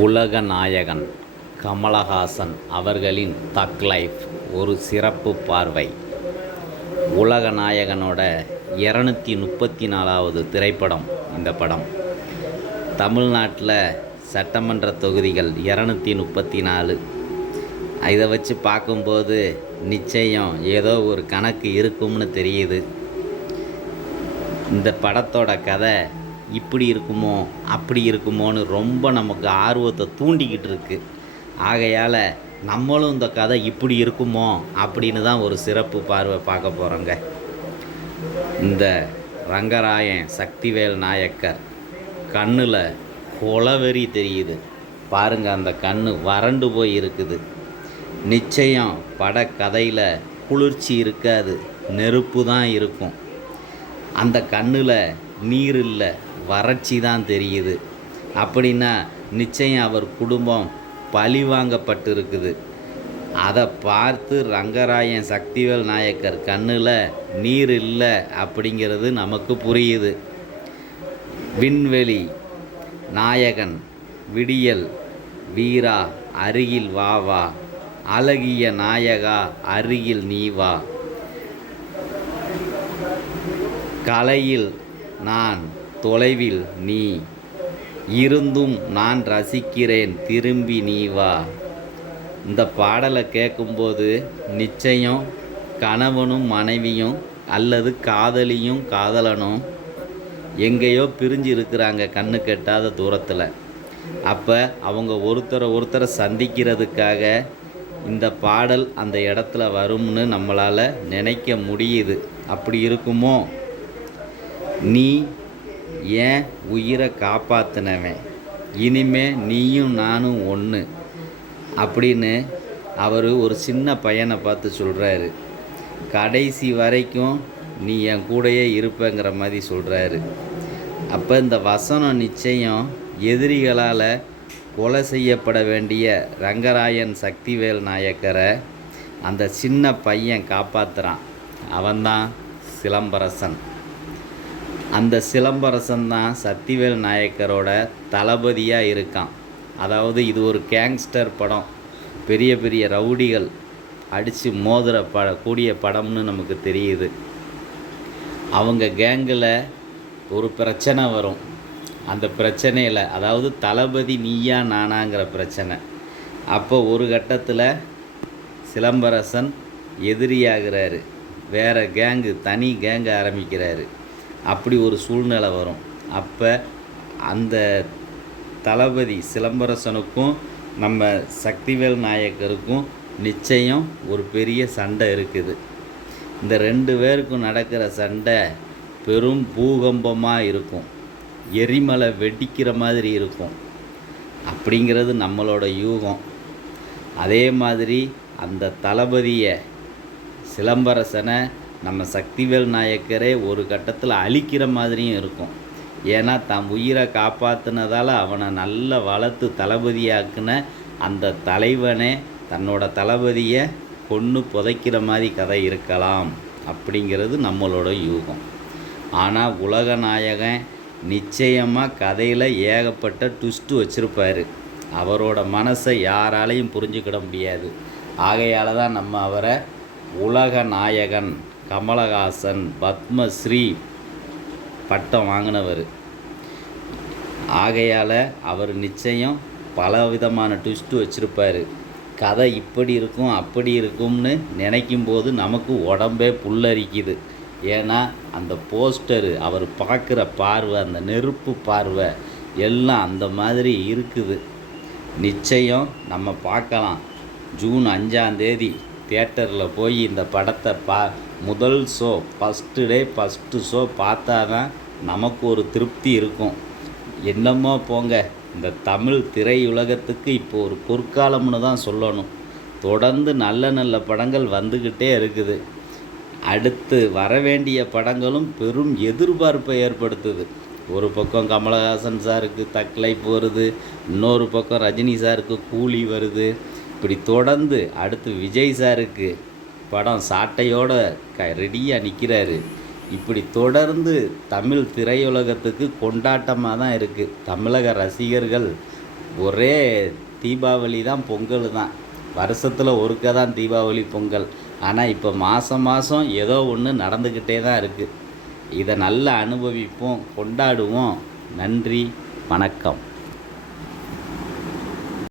உலக நாயகன் கமலஹாசன் அவர்களின் தக் லைஃப் ஒரு சிறப்பு பார்வை. உலக நாயகனோட இரநூத்தி முப்பத்தி நாலாவது திரைப்படம் இந்த படம். தமிழ்நாட்டில் சட்டமன்ற தொகுதிகள் இரநூத்தி முப்பத்தி நாலு இதை வச்சு பார்க்கும்போது நிச்சயம் ஏதோ ஒரு கணக்கு இருக்கும்னு தெரியுது. இந்த படத்தோட கதை இப்படி இருக்குமோ அப்படி இருக்குமோன்னு ரொம்ப நமக்கு ஆர்வத்தை தூண்டிக்கிட்டு இருக்கு. ஆகையால் நம்மளும் இந்த கதை இப்படி இருக்குமோ அப்படின்னு தான் ஒரு சிறப்பு பார்வை பார்க்க போகிறோங்க இந்த ரங்கராயன் சக்திவேல் நாயக்கர் கண்ணில் குளவெறி தெரியுது. பாருங்க அந்த கண்ணு வறண்டு போய் இருக்குது. நிச்சயம் பட கதையில் குளிர்ச்சி இருக்காது நெருப்பு தான் இருக்கும். அந்த கண்ணில் நீர் இல்லை வறட்சி தான் தெரியுது. அப்படின்னா நிச்சயம் அவர் குடும்பம் பழி வாங்கப்பட்டிருக்குது அதை பார்த்து ரங்கராயன் சக்திவேல் நாயக்கர் கண்ணில் நீர் இல்லை அப்படிங்கிறது நமக்கு புரியுது. விண்வெளி நாயகன் விடியல் வீரா அருகில் வா வா அழகிய நாயகா அருகில் நீ வா. கலையில் நான் தொலைவில் நீ. இருந்தும் நான் ரசிக்கிறேன் திரும்பி நீ வா. இந்த பாடலை கேட்கும்போது நிச்சயம் கணவனும் மனைவியும் அல்லது காதலியும் காதலனும் எங்கேயோ பிரிஞ்சு இருக்கிறாங்க கண்ணு கெட்டாத தூரத்தில். அப்போ அவங்க ஒருத்தரை ஒருத்தரை சந்திக்கிறதுக்காக இந்த பாடல் அந்த இடத்துல வரும்னு நம்மளால் நினைக்க முடியுது. அப்படி இருக்குமோ? நீ ஏன் உயிரை காப்பாற்றினவன் இனிமே நீயும் நானும் ஒன்று அப்படின்னு அவர் ஒரு சின்ன பையனை பார்த்து சொல்கிறாரு கடைசி வரைக்கும் நீ என் கூடயே இருப்பேங்கிற மாதிரி சொல்கிறாரு அப்போ இந்த வசனம் நிச்சயம் எதிரிகளால் கொலை செய்யப்பட வேண்டிய ரங்கராயன் சக்திவேல் நாயக்கரை அந்த சின்ன பையன் காப்பாற்றுறான் அவன்தான் சிலம்பரசன். அந்த சிலம்பரசன் தான் சக்திவேல் நாயக்கரோட தளபதியாக இருக்கான். அதாவது இது ஒரு கேங்ஸ்டர் படம். பெரிய பெரிய ரவுடிகள் அடித்து மோதிர பட கூடிய படம்னு நமக்கு தெரியுது. அவங்க கேங்கில் ஒரு பிரச்சனை வரும். அந்த பிரச்சனையில் அதாவது தளபதி நீயா நானாங்கிற பிரச்சனை. அப்போ ஒரு கட்டத்தில் சிலம்பரசன் எதிரியாகிறாரு. வேற கேங்கு தனி கேங்கு ஆரம்பிக்கிறாரு. அப்படி ஒரு சூழ்நிலை வரும். அப்போ அந்த தளபதி சிலம்பரசனுக்கும் நம்ம சக்திவேல் நாயக்கருக்கும் நிச்சயம் ஒரு பெரிய சண்டை இருக்குது. இந்த ரெண்டு பேருக்கும் நடக்கிற சண்டை பெரும் பூகம்பமாக இருக்கும். எரிமலை வெடிக்கிற மாதிரி இருக்கும். அப்படிங்கிறது நம்மளோட யூகம். அதே மாதிரி அந்த தளபதியை சிலம்பரசனை நம்ம சக்திவேல் நாயக்கரே ஒரு கட்டத்தில் அழிக்கிற மாதிரியும் இருக்கும். ஏன்னா தம் உயிரை காப்பாற்றினதால் அவனை நல்ல வளர்த்து தளபதியாக்குன அந்த தலைவனே தன்னோட தளபதியை கொன்று புதைக்கிற மாதிரி கதை இருக்கலாம் அப்படிங்கிறது நம்மளோட யூகம். ஆனால் உலக நாயகன் நிச்சயமாக கதையில் ஏகப்பட்ட ட்விஸ்ட்டு வச்சுருப்பார். அவரோட மனசை யாராலையும் புரிஞ்சுக்கிட முடியாது. ஆகையால் தான் நம்ம அவரை உலக நாயகன் கமலஹாசன் பத்மஸ்ரீ பட்டம் வாங்கினவர். ஆகையால் அவர் நிச்சயம் பல விதமான ட்விஸ்ட்டு வச்சுருப்பார். கதை இப்படி இருக்கும் அப்படி இருக்கும்னு நினைக்கும் போது நமக்கு உடம்பே புல்லரிக்குது. ஏன்னா அந்த போஸ்டரு அவர் பார்க்குற பார்வை அந்த நெருப்பு பார்வை எல்லாம் அந்த மாதிரி இருக்குது. நிச்சயம் நம்ம பார்க்கலாம். ஜூன் அஞ்சாந்தேதி தேட்டரில் போய் இந்த படத்தை பா முதல் show first day first show பார்த்தா தான் நமக்கு ஒரு திருப்தி இருக்கும். என்னமோ போங்க இந்த தமிழ் திரையுலகத்துக்கு இப்போ ஒரு பொற்காலம்னு தான் சொல்லணும். தொடர்ந்து நல்ல நல்ல படங்கள் வந்துக்கிட்டே இருக்குது. அடுத்து வர வேண்டிய படங்களும் பெரும் எதிர்பார்ப்பை ஏற்படுத்துது. ஒரு பக்கம் கமலஹாசன் சாருக்கு தக்லைப் வருது இன்னொரு பக்கம் ரஜினி சாருக்கு கூலி வருது. இப்படி தொடர்ந்து அடுத்து விஜய் சாருக்கு படம் சாட்டையோடு க ரெடியாக நிற்கிறாரு இப்படி தொடர்ந்து தமிழ் திரையுலகத்துக்கு கொண்டாட்டமாக தான் இருக்குது தமிழக ரசிகர்கள் ஒரே தீபாவளி தான் பொங்கல் தான். வருஷத்தில் ஒருக்க தான் தீபாவளி பொங்கல். ஆனால் இப்போ மாதம் மாதம் ஏதோ ஒன்று நடந்துக்கிட்டே தான் இருக்குது இதை நல்லா அனுபவிப்போம் கொண்டாடுவோம். நன்றி வணக்கம்.